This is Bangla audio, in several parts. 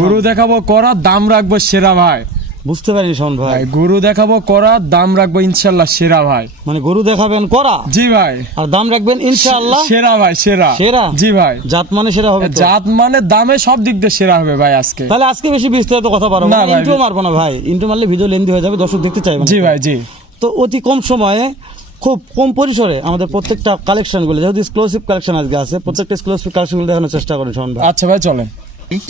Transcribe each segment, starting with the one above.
গরু দেখাবো করা দাম রাখব সেরা ভাই। বুঝতে পারিনি শোন ভাই। গরু দেখাবো করা দাম রাখব ইনশাল্লাহ সেরা ভাই। মানে গরু দেখাবেন করা জি ভাই। আর দাম রাখবেন ইনশাআল্লাহ? সেরা ভাই সেরা। সেরা? জি ভাই। জাত মানে সেরা হবে জাত মানে দামে সব দিক দিয়ে সেরা হবে ভাই আজকে। তাহলে আজকে বেশি বিস্তারিত কথা পারব না। না ভাই। ইন্টু মারবো না ভাই। ইন্টু মারলে ভিডিও লেন্দি হয়ে যাবে দর্শক দেখতে চাইবে জি ভাই জি। তো অতি কম সময়ে খুব কম পরিসরে আমাদের প্রত্যেকটা কালেকশনগুলো যেহেতু এক্সক্লুসিভ কালেকশন আজকে আছে প্রত্যেকটা এক্সক্লুসিভ কালেকশনগুলো দেখানোর চেষ্টা করেন শোন ভাই। আচ্ছা ভাই চলেন।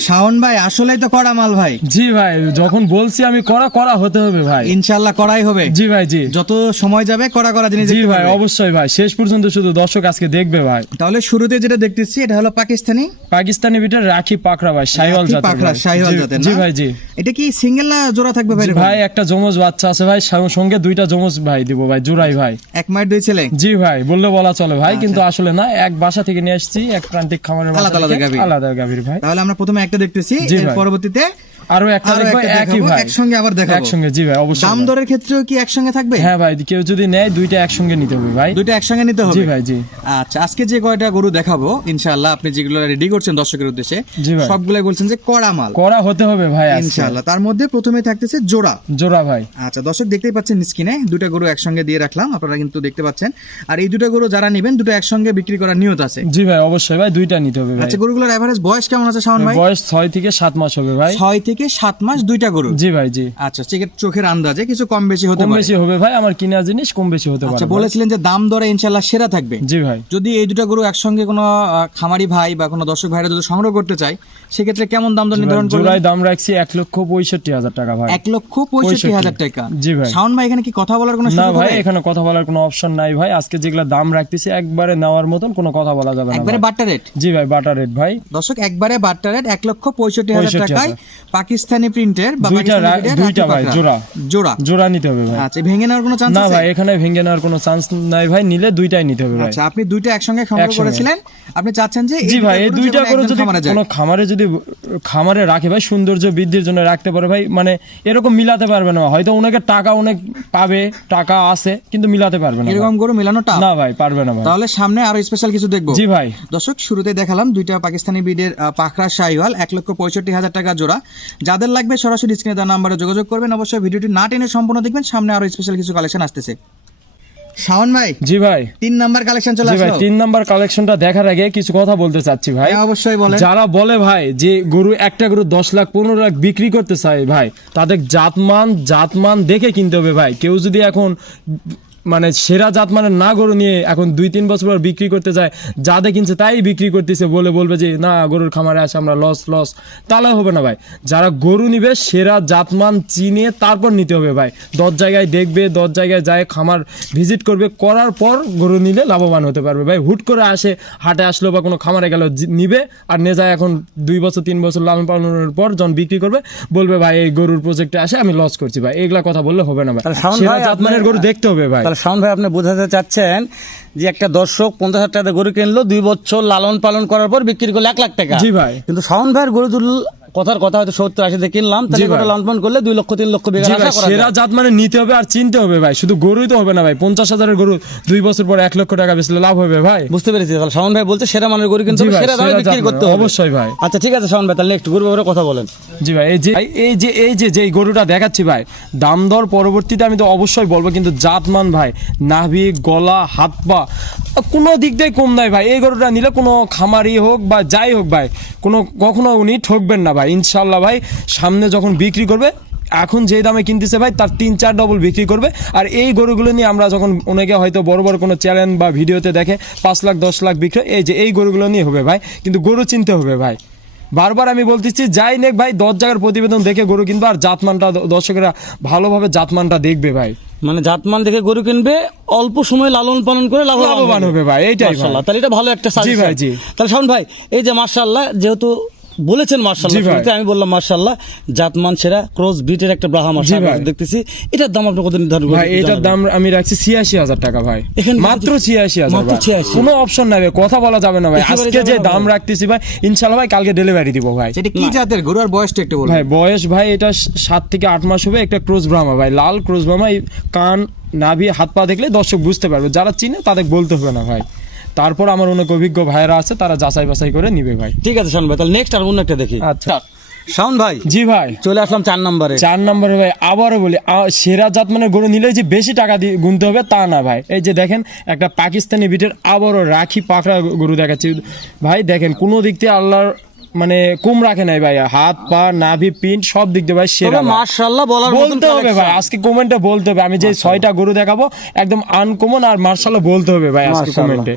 শাওন ভাই আসলেই তো কড়া মাল ভাই। জি ভাই যখন বলছি আমি করা করা হতে হবে ভাই। ইনশাল্লাহ করাই হবে। জি ভাই জি। যত সময় যাবে করা জিনিস জি ভাই অবশ্যই ভাই শেষ পর্যন্ত শুধু দর্শক আজকে দেখবে ভাই। তাহলে শুরুতে যেটা দেখতেছি এটা হলো পাকিস্তানি? পাকিস্তানি বিটার রাখি পাকড়া ভাই সাইওয়াল জাতের পাকড়া। জাতের জি ভাই জি। এটা কি সিঙ্গেল না জোড়া থাকবে ভাই ভাই একটা যমজ বাচ্চা আছে ভাই সঙ্গে দুইটা যমজ ভাই দিব ভাই জোড়াই ভাই। এক মায়ের দুই ছেলে? জি ভাই বললে বলা চলে ভাই কিন্তু আসলে না এক বাসা থেকে নিয়ে আসছি এক প্রান্তিক খামারের আলাদা। আলাদা গাভীর ভাই। তাহলে আমরা প্রথমে একটা দেখতেছি এর পরবর্তীতে আরও একটা দেখব একই ভাই। একসঙ্গে আবার দেখাবো। একসঙ্গে জি ভাই অবশ্যই। দাম দরের ক্ষেত্রেও কি একসঙ্গে থাকবে? হ্যাঁ ভাই কেউ যদি নেয় দুইটা একসঙ্গে নিতে হবে ভাই। দুইটা একসঙ্গে নিতে হবে? জি ভাই জি। আচ্ছা আজকে যে কয়টা গরু দেখাবো ইনশাআল্লাহ আপনি যেগুলো রেডি করছেন দর্শকের উদ্দেশ্যে সবগুলাই বলছেন যে কড়া মাল। করা হতে হবে ভাই ইনশাআল্লাহ তার মধ্যে প্রথমে থাকতেছে জোড়া। জোড়া ভাই। আচ্ছা দর্শক দেখতেই পাচ্ছেন স্ক্রিনে দুটো গরু একসঙ্গে দিয়ে রাখলাম আপনারা কিন্তু দেখতে পাচ্ছেন। আর এই দুটো গরু যারা নেবেন দুটো একসঙ্গে বিক্রি করার নিয়ত আছে। জি ভাই অবশ্যই ভাই দুইটা নিতে হবে ভাই। আচ্ছা গরুগুলোর এভারেজ বয়স কেমন আছে শাওন ভাই? বয়স ছয় থেকে সাত মাস হবে ভাই। ছয় থেকে সাত মাস দুইটা গরু। জি ভাই জি। আচ্ছা চোখের- চোখের আন্দাজে কিছু কম বেশি হতে পারে। বেশি হবে ভাই আমার কিনা জিনিস কম বেশি হতে আচ্ছা পারে ভাই। বলেছিলেন যে দাম দরে ইনশাল্লাহ সেরা থাকবে। জি ভাই। যদি এই দুটো গরু একসঙ্গে কোনো খামারি ভাই বা কোনো দর্শক ভাইরা যদি সংগ্রহ করতে চায় সেক্ষেত্রে কেমন দাম দর নির্ধারণ করবেন? জোড়ায় দাম রাখছি এক লক্ষ পঁয়ষট্টি হাজার টাকা ভাই। এক লক্ষ পঁয়ষট্টি হাজার টাকা। জি ভাই। শাওন ভাই এখানে কি কথা বলার কোনো না সুযোগ ভাই এখানে কথা বলার কোনো অপশন নাই ভাই। আজকে যেগুলা দাম রাখতেছি একবারে নেওয়ার মতন কোনো কথা বলা যাবে না একবারে। বাট্টা রেট জি ভাই বাটার রেট ভাই। দর্শক একবারে বাট্টা রেট এক লক্ষ পঁয়ষট্টি হাজার 65,000 টাকায় পাকিস্তানি প্রিন্টের বা দুইটা দুইটা ভাই, জোড়া। জোড়া। জোড়া নিতে হবে ভাই। আচ্ছা ভেঙে নেওয়ার কোনো চান্স না ভাই এখানে ভেঙে নেওয়ার কোনো চান্স নাই ভাই নিলে দুইটাই নিতে হবে ভাই। আচ্ছা আপনি দুইটা একসঙ্গে সংগ্রহ করেছিলেন। আপনি চাচ্ছেন যে জি ভাই এই দুইটা করে যদি কোনো খামারে যদি খামারে রাখে ভাই সৌন্দর্য বৃদ্ধির জন্য রাখতে পারে ভাই। মানে এরকম মিলাতে পারবে না। হয়তো ওনাকে টাকা অনেক পাবে টাকা আছে কিন্তু মিলাতে পারবে না। এরকম গরু মেলানো টাফ না ভাই পারবে না ভাই। তাহলে সামনে আরও স্পেশাল কিছু দেখব। জি ভাই। দর্শক শুরুতে দেখালাম দুইটা পাকিস্তানি বিডের পাখরা শাহিওয়াল এক লক্ষ পঁয়ষট্টি হাজার টাকা জোড়া। যাদের লাগবে সরাসরি স্ক্রিনে দেওয়া নাম্বারে যোগাযোগ করবেন। অবশ্যই ভিডিওটি না টেনে সম্পূর্ণ দেখবেন। সামনে আরও স্পেশাল কিছু কালেকশন আসতেছে। শাওন ভাই জি ভাই। তিন নাম্বার কালেকশন চলে ভাই তিন নাম্বার কালেকশনটা দেখার আগে কিছু কথা বলতে চাচ্ছি ভাই। হ্যাঁ, অবশ্যই বলেন। যারা বলে ভাই যে গরু একটা গরু দশ লাখ পনেরো লাখ বিক্রি করতে চায় ভাই তাদের জাতমান জাতমান দেখে কিনতে হবে ভাই। কেউ যদি এখন মানে সেরা জাতমানের না গরু নিয়ে এখন দুই তিন বছর পর বিক্রি করতে যায় যাদের কিনছে তাই বিক্রি করতেছে বলে বলবে যে না গরুর খামারে আসে আমরা লস লস তাহলে হবে না ভাই। যারা গরু নিবে সেরা জাতমান চিনে তারপর নিতে হবে ভাই। দশ জায়গায় দেখবে দশ জায়গায় যায় খামার ভিজিট করবে করার পর গরু নিলে লাভবান হতে পারবে ভাই। হুট করে আসে হাটে আসলো বা কোনো খামারে গেল নিবে আর নে যায় এখন দুই বছর তিন বছর লালন পালনের পর যখন বিক্রি করবে বলবে ভাই এই গরুর প্রজেক্টে আসে আমি লস করছি ভাই। এগুলা কথা বললে হবে না ভাই। সেরা জাতমানের গরু দেখতে হবে ভাই। তাহলে শাওন ভাই আপনি বোঝাতে চাচ্ছেন যে একটা দর্শক পঞ্চাশ হাজার টাকা গরু কিনলো দুই বছর লালন পালন করার পর বিক্রি করল এক লাখ টাকা। জি ভাই। কিন্তু শাওন ভাইয়ের গরু কথার কথা হয়তো সত্তর আশি দিয়ে কিনলাম তাহলে। লালন করলে দুই লক্ষ তিন লক্ষ বিঘা আশা করা সেরা জাত মানে নিতে হবে আর চিনতে হবে ভাই শুধু গরুই তো হবে না ভাই পঞ্চাশ হাজারের গরু দুই বছর পর এক লক্ষ টাকা বেচলে লাভ হবে ভাই। বুঝতে পেরেছি তাহলে শাওন ভাই বলছে সেরা মানের গরু কিনতে সেরা দামে বিক্রি করতে মানে, হবে। অবশ্যই ভাই। আচ্ছা ঠিক আছে শাওন ভাই তাহলে একটু গরু ব্যাপারে কথা বলেন। জি ভাই এই যে এই যে এই যে যেই গরুটা দেখাচ্ছি ভাই দাম দর পরবর্তীতে আমি তো অবশ্যই বলব কিন্তু জাতমান ভাই নাভি গলা হাত পা কোনো দিক দিয়ে কম নাই ভাই এই গরুটা নিলে কোনো খামারি হোক বা যাই হোক ভাই কোনো কখনো উনি ঠকবেন না ভাই। ইনশাল্লাহ ভাই সামনে যখন বিক্রি করবে এখন যে দামে কিনতেছে ভাই তার তিন চার ডবল বিক্রি করবে। আর এই গরুগুলো নিয়ে আমরা যখন অনেকে হয়তো বড় বড় কোনো চ্যানেল বা ভিডিওতে দেখে পাঁচ লাখ দশ লাখ বিক্রি এই যে এই গরুগুলো নিয়ে হবে ভাই কিন্তু গরু চিনতে হবে ভাই। বারবার আমি বলতেছি যাই নেক ভাই দশ জায়গার প্রতিবেদন দেখে গরু কিনবে আর জাতমানটা দর্শকেরা ভালোভাবে জাতমানটা দেখবে ভাই। মানে জাতমান দেখে গরু কিনবে অল্প সময় লালন পালন করে লাভবান হবে। ভাই, এইটাই ভাই। তাহলে এটা ভালো একটা সাজেশন ভাই, জি। তাহলে শাওন ভাই এই যে মার্শাল্লাহ যেহেতু বলেছেন মার্শাল্লাহ। শুরুতে আমি বললাম মার্শাল্লাহ জাতমান সেরা ক্রস বিটের একটা ব্রাহ্মা জি দেখতেছি। এটার দাম আপনি কত নির্ধারণ ভাই করবেন? এটার দাম আমি রাখছি ছিয়াশি হাজার টাকা ভাই। এখানে মাত্র ছিয়াশি হাজার মাত্র ভাই। 86 কোনো অপশন নাই কথা বলা যাবে না ভাই। আজকে যে দাম রাখতেছি ভাই ইনশাল্লাহ ভাই কালকে ডেলিভারি দিব ভাই। সেটা কি জাতের গরু আর বয়সটা একটু বলুন। ভাই বয়স ভাই এটা সাত থেকে আট মাস হবে একটা ক্রোজ ব্রাহ্মা ভাই। লাল ক্রোজ ব্রাহ্মা কান নাভি হাত পা দেখলে দর্শক বুঝতে পারবে। যারা চিনে তাদের বলতে হবে না ভাই। তারপর আমার অনেক অভিজ্ঞ ভাইয়েরা আছে তারা যাচাই বাছাই করে নিবে ভাই। ঠিক আছে শাওন ভাই তাহলে নেক্সট আর অন্য একটা দেখি। আচ্ছা। শাওন ভাই জি ভাই। চলে আসলাম চার নম্বরে। চার নম্বরে ভাই আবারও বলি সেরা জাত মানে গরু নিলে যে বেশি টাকা দিয়ে গুনতে হবে তা না ভাই। এই যে দেখেন একটা পাকিস্তানি বিটের আবারও রাখি পাকড়া গরু দেখাচ্ছি। ভাই দেখেন কোনো দিক থেকে আল্লাহর মানে কম রাখে নাই ভাই। হাত পা নাভি পিন সব দিক দিয়ে ভাই সেরা মার্শাল্লাহ বলার বলতে হবে ভাই। আজকে কমেন্টে বলতে হবে। আমি যে ছয়টা গরু দেখাবো একদম আনকমন আর মার্শাল্লাহ বলতে হবে ভাই আজকে কমেন্টে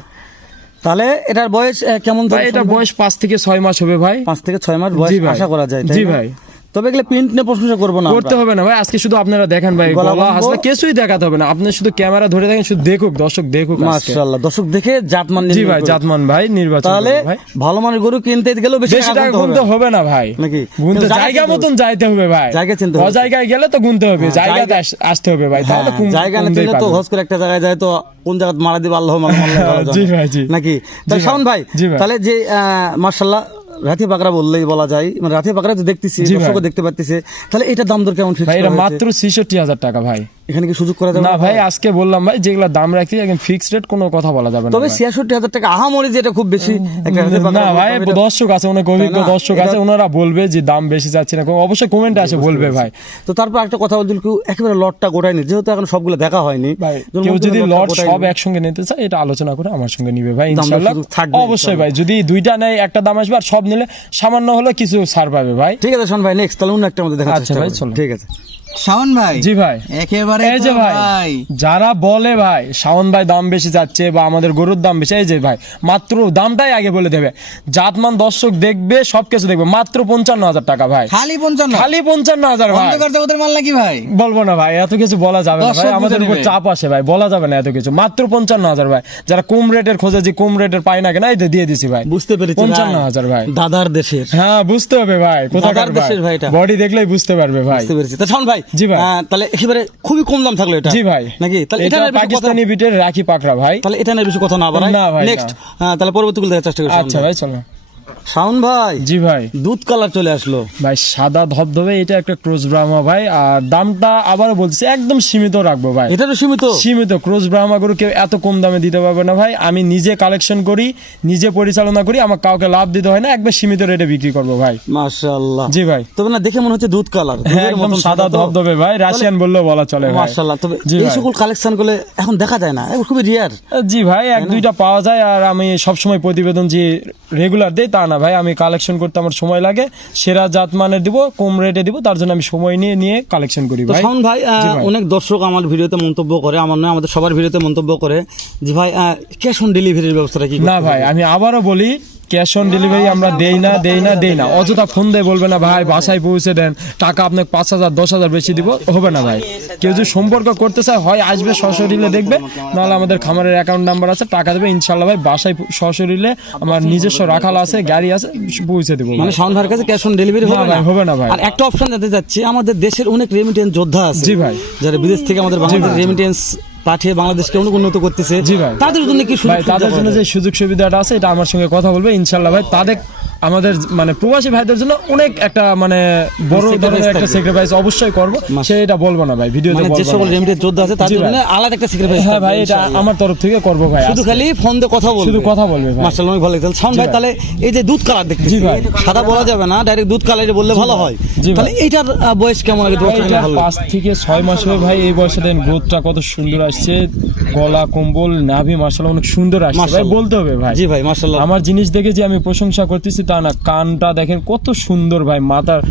তাহলে এটার বয়স কেমন এটা বয়স পাঁচ থেকে ছয় মাস হবে ভাই। পাঁচ থেকে ছয় মাস বয়স আশা করা যায় জি ভাই। তবে এগুলো প্রিন্ট নিয়ে প্রশংসা করব না করতে হবে না ভাই আজকে শুধু আপনারা দেখেন ভাই গলা কিছুই দেখাতে হবে না আপনি শুধু ক্যামেরা ধরে দেখেন শুধু দেখুক দর্শক দেখুক। মাশাআল্লাহ দর্শক দেখে জাতমান জি ভাই জাতমান ভাই নির্বাচন তাহলে ভালো মানের গরু কিনতে বেশি টাকা গুনতে হবে না ভাই নাকি? গুনতে জায়গা মতন যাইতে হবে ভাই জায়গা চিনতে হবে। জায়গায় গেলে তো গুনতে হবে হ্যাঁ, জায়গাতে আসতে হবে ভাই তাহলে হ্যাঁ, জায়গা না চিনলে তো? ঘস করে একটা জায়গায় যায় তো কোন জায়গা মারা দিবে আল্লাহ জানে। জি ভাই, জি। নাকি। শাওন ভাই তাহলে যে মার্শাল্লাহ রাথি পাকড়া বললেই বলা যায়। মানে রাতে পাকড়া তো দেখতেছি দেখতে পাচ্তেছে তাহলে এটা দাম দর কেমন ফিক্স ভাই এটা মাত্র ছেষট্টি হাজার টাকা ভাই। এখানে কি সুযোগ করা যাবে না ভাই আজকে বললাম ভাই যেগুলো দাম রাখি একদম ফিক্সড রেট কোনো কথা বলা যাবে না তবে টাকা আহামরি যেটা খুব বেশি না ভাই দর্শক আছে অনেক অভিজ্ঞ দর্শক আছে ওনারা বলবে যে দাম বেশি যাচ্ছে না অবশ্যই কমেন্টে আসে বলবে ভাই। তো তারপর একটা কথা বলছিল কেউ একেবারে লটটা গোটায়নি যেহেতু এখন সবগুলো দেখা হয়নি। কেউ যদি লট সব একসঙ্গে নিতে চায় এটা আলোচনা করে আমার সঙ্গে নিবে ভাই সুযোগ অবশ্যই ভাই যদি দুইটা নেয় একটা দাম আসবে আর সব নিলে সামান্য হলে কিছু ছাড় পাবে ভাই। ঠিক আছে শোন ভাই নেক্সট তাহলে অন্য একটা মধ্যে দেখা আচ্ছা ভাই, চলো। ঠিক আছে। শাওন ভাই? জি ভাই। একেবারে এই যে ভাই যারা বলে ভাই শাওন ভাই দাম বেশি যাচ্ছে বা আমাদের গরুর দাম বেশি এই যে ভাই মাত্র দামটাই আগে বলে দেবে। জাতমান দর্শক দেখবে সবকিছু দেখবে। মাত্র পঞ্চান্ন হাজার টাকা ভাই। খালি পঞ্চান্ন? খালি পঞ্চান্ন হাজার ভাই। জগতের মাল নাকি ভাই? বলব না ভাই এত কিছু বলা যাবে না ভাই। আমাদের উপর চাপ আসে ভাই বলা যাবে না এত কিছু। মাত্র পঞ্চান্ন হাজার ভাই। যারা কম রেটের খোঁজে যে কম রেটের পায় না কেন এই দিয়ে দিছি ভাই। বুঝতে পেরেছি পঞ্চান্ন হাজার ভাই। দাদার দেশের। হ্যাঁ বুঝতে হবে ভাই। কোথাকার দেশের ভাই। বডি দেখলেই বুঝতে পারবে ভাই। বুঝতে পেরেছি। তা শোন ভাই জি ভাই। তাহলে একেবারে খুবই কম দাম থাকল এটা। জি ভাই। নাকি? তাহলে এটা পাকিস্তানি বিটের রাখি পাকড়া ভাই। তাহলে এটা নিয়ে বেশি কথা না বাড়াই। না ভাই, নেক্সট। তাহলে পরবর্তী দেখার চেষ্টা করি আচ্ছা ভাই চলো। শাওন ভাই জি ভাই। দুধ কালার চলে আসলো। ভাই সাদা ধবধবে এটা একটা ক্রোজ ব্রাহ্মা ভাই। আর দামটা বলছি একদম সীমিত রাখব ভাই। এটারও সীমিত? সীমিত ক্রোজ ব্রাহ্মা গরু কেউ এত কম দামে দিতে পারবে না ভাই। আমি নিজে কালেকশন করি নিজে পরিচালনা করি আমার কাউকে লাভ দিতে হয় না একবার সীমিত রেটে বিক্রি করব ভাই। মাশাআল্লাহ। জি ভাই। তবে না দেখে মনে হচ্ছে দুধ কালার হ্যাঁ একদম সাদা ধবধবে ভাই রাশিয়ান বললেও বলা চলে ভাই। মাশাআল্লাহ তবে এই সকল কালেকশনগুলো এখন দেখা যায় না খুবই রিয়ার জি ভাই এক দুইটা পাওয়া যায় আর আমি সবসময় প্রতিবেদন যে রেগুলার দেই তা না ভাই আমি কালেকশন করতে আমার সময় লাগে সেরা জাত মানের দিব কম রেটে দিব তার জন্য আমি সময় নিয়ে নিয়ে কালেকশন করি ভাই শাওন ভাই। অনেক দর্শক আমার ভিডিওতে মন্তব্য করে আমার নয় আমাদের সবার ভিডিওতে মন্তব্য করে যে ভাই ক্যাশ অন ডেলিভারির ব্যবস্থাটা কি না ভাই আমি আবারও বলি ক্যাশ অন ডেলিভারি আমরা দেই না দেই না দেই না। অযথা ফোন দিয়ে বলবে না ভাই বাসায় পৌঁছে দেন। টাকা আপনাকে পাঁচ হাজার দশ হাজার বেশি দিব। হবে না ভাই। কেউ যদি সম্পর্ক করতে চায় হয় আসবে সশরীরে দেখবে নাহলে আমাদের খামারের অ্যাকাউন্ট নাম্বার আছে টাকা দেবে ইনশাল্লাহ ভাই। বাসায় সশরীরে আমার নিজস্ব রাখাল আছে গাড়ি আছে পৌঁছে দেবো মানে ভাইয়ের কাছে ক্যাশ অন ডেলিভারি হবে না? হবে না ভাই। আর একটা অপশন জানতে যাচ্ছি আমাদের দেশের অনেক রেমিটেন্স যোদ্ধা আছে জি ভাই। যারা বিদেশ থেকে আমাদের বাংলাদেশ রেমিটেন্স পাঠিয়ে বাংলাদেশকে অনেক উন্নত করতেছে। জি ভাই। তাদের জন্য কি তাদের জন্য যে সুযোগ সুবিধাটা আছে এটা আমার সঙ্গে কথা বলবে। ইনশাল্লাহ ভাই তাদের আমাদের মানে প্রবাসী ভাইদের জন্য অনেক একটা মানে বড় ধরনের একটা। স্যাক্রিফাইস অবশ্যই করব। সেটা বলব না ভাই ভিডিওতে মানে যে সকল না। রেমিটেন্স যোদ্ধা আছে তাদের জন্য আলাদা একটা স্যাক্রিফাইস হ্যাঁ ভাই এটা আমার তরফ থেকে করব ভাই শুধু খালি ফোন দিয়ে কথা বলবে। শুধু কথা বলবে ভাই। মার্শাল অনেক ভালো লাগছে। শাওন ভাই। তাহলে এই যে দুধ কালার দেখতেছি জি ভাই। সাদা বলা যাবে না ডাইরেক্ট দুধ কালারে বললে ভালো হয়। তাহলে এইটার আহ, বয়স কেমন আগে দর্শক এটা ভালো? পাঁচ থেকে ছয় মাস হবে ভাই এই বয়সে দেন গ্রোথটা কত সুন্দর আসছে। গলা কম্বল নাভি মার্শাল অনেক সুন্দর আসছে। ভাই বলতে হবে ভাই। জি ভাই মার্শাল্লাহ আমার জিনিস দেখে যে আমি প্রশংসা করতেছি তা না। কানটা দেখেন কত সুন্দর ভাই মাথার।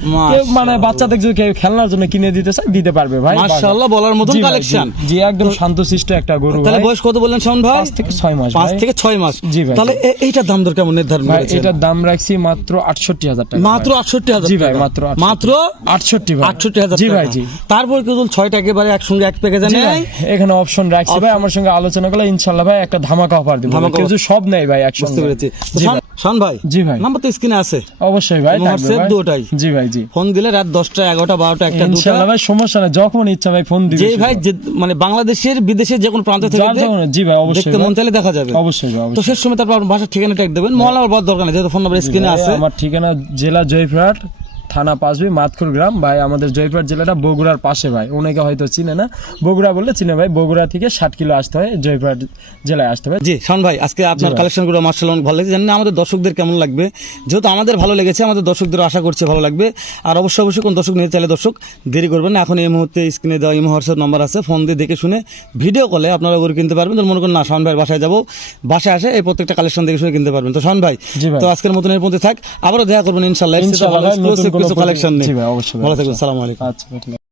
মানে বাচ্চাদের যদি কেউ খেলনার জন্য কিনে দিতে চায় দিতে পারবে ভাই। মাশাআল্লাহ বলার মতন কালেকশন জি, একদম শান্তশিষ্ট একটা গরু তাহলে বয়স কত বললেন শাওন ভাই? পাঁচ থেকে ছয় মাস পাঁচ ভাই। থেকে ছয় মাস। জি ভাই, তাহলে এ- এইটার দাম দর কেমন নির্ধারণ করেছেন? এটার দাম রাখছি মাত্র আটষট্টি হাজার টাকা মাত্র আটষট্টি হাজার জি ভাই, টাকা। মাত্র 68 ভাই। আটষট্টি হাজার জি ভাই জি। তারপর কেউ যদি ছয়টা একেবারে একসঙ্গে এক প্যাকেজে নেয়? এখানে অপশন রাখছি ভাই আমার সঙ্গে আলোচনা করলে ইনশাল্লাহ ভাই একটা ধামাকা অফার দিব কেউ সব নেই ভাই একসঙ্গে। বুঝতে পেরেছি। জি শাওন- ভাই। জি ভাই। নাম্বার তো স্ক্রিনে আছে। অবশ্যই ভাই হোয়াটসঅ্যাপ ভাই। জি ভাই জি। ফোন দিলে রাত দশটা এগারোটা বারোটা একটা দুটা। ইনশাল্লাহ ভাই সমস্যা নেই যখন ইচ্ছা ভাই ফোন দিবে যে ভাই মানে বাংলাদেশের বিদেশের যে কোনো প্রান্ত থেকে জি ভাই অবশ্যই দেখতে মন চাইলে দেখা যাবে। অবশ্যই তো শেষ সময় তারপর আপনার বাসার ঠিকানা ট্যাগ দেবেন। মহলার বড় দরকার নেই যেহেতু ফোন নাম্বার স্ক্রিনে আছে। আমার ঠিকানা জেলা জয়পুরহাট থানা পাশবি মাতখুর গ্রাম ভাই আমাদের জয়পুর জেলাটা বগুড়ার পাশে ভাই। অনেকে হয়তো চিনে না। বগুড়া বললে চিনে ভাই বগুড়া থেকে ষাট কিলো আসতে হয় জয়পুর জেলায় আসতে হয়। জি শান ভাই আজকে আপনার কালেকশনগুলো মার্শাল অনেক ভালো লেগেছে। জানি না আমাদের দর্শকদের কেমন লাগবে। যেহেতু আমাদের ভালো লেগেছে আমাদের দর্শকদের আশা করছে ভালো লাগবে। আর অবশ্যই অবশ্যই কোন দর্শক নিতে চাইলে দর্শক দেরি করবেন না। এখন এই মুহূর্তে স্ক্রিনে দেওয়া ইমো হোয়াটসঅ্যাপ নাম্বার আছে। ফোন দিয়ে দেখে শুনে ভিডিও কলে আপনারা গরু কিনতে পারবেন। তো মনে করেন না শান ভাইয়ের বাসায় যাব। বাসায় আসে এই প্রত্যেকটা কালেকশন দেখে শুনে কিনতে পারবেন। তো শান ভাই ভাই। তো আজকের মতন এর মধ্যে থাক। আবারও দেখা করবেন ইনশাল্লাহ কিছু কালেকশন নেই জি ভাই, অবশ্যই ভালো থাকবেন। সালাম আলাইকুম আচ্ছা।